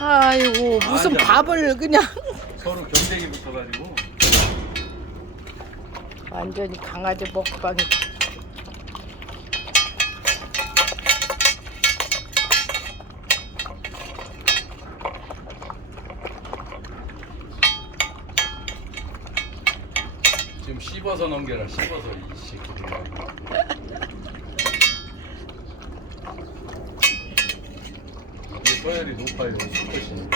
아이고 무슨 맞아. 밥을 그냥. 서로 경쟁이 붙어가지고. 완전히 강아지 먹방이. 지금 씹어서 넘겨라. 씹어서 이 새끼들 이게 서열이 높아요 수컷이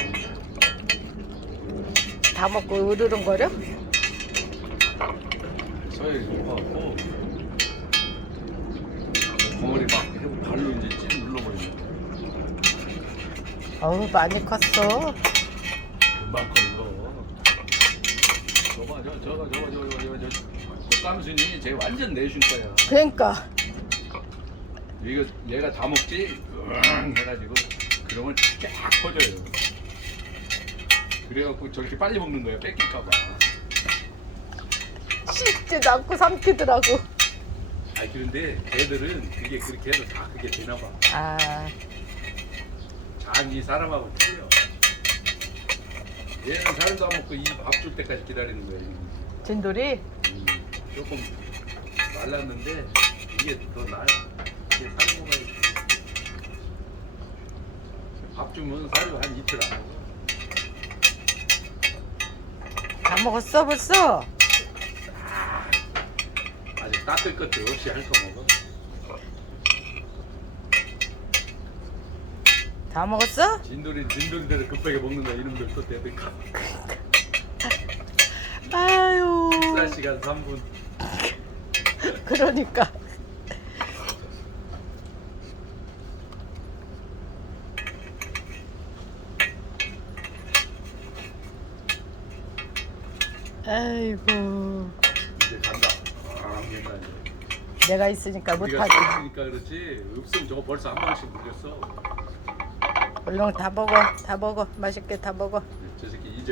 다 먹고 으르렁거려? 서열이 높아갖고 덩어리 막 발로 이제 ጭ 눌러버리는 거야 어우 많이 컸어. 금방 커는 거 저거 저 저거 저거 저거 저거 저거. 저 깜순이 쟤 완전 내슌 거야. 그러니까. 이거 얘가 다 먹지? 으앙 해가지고 그러면 쫙 퍼져요. 그래갖고 저렇게 빨리 먹는 거야 뺏길까봐. 씹지도 않고 삼키더라고. 아 그런데 걔들은 그게 그렇게 해도 다 그게 되나 봐. 아. 장이 사람하고 틀려. 얘는 살도 안 먹고 이밥줄 때까지 기다리는 이거. 진돌이? 음, 조금 말랐는데 이게 더 나아요 이게 살 먹어야지 밥 주면 살이 한 이틀 안 먹어. 다 먹었어 벌써? 아직 닦을 것도 없이 할거 먹어. 다 먹었어? 진돌이 진돌이대로 급하게 먹는 거 이놈들 또 대들까 아유. 식사 시간 3분. 그러니까 아이고. 이제 간다. 아 이제. 내가 있으니까 못하지. 있으니까 그렇지. 없으면 저거 벌써 한 방씩 먹였어. 얼른 다 먹어 다 먹어. 맛있게 다 먹어. 저 새끼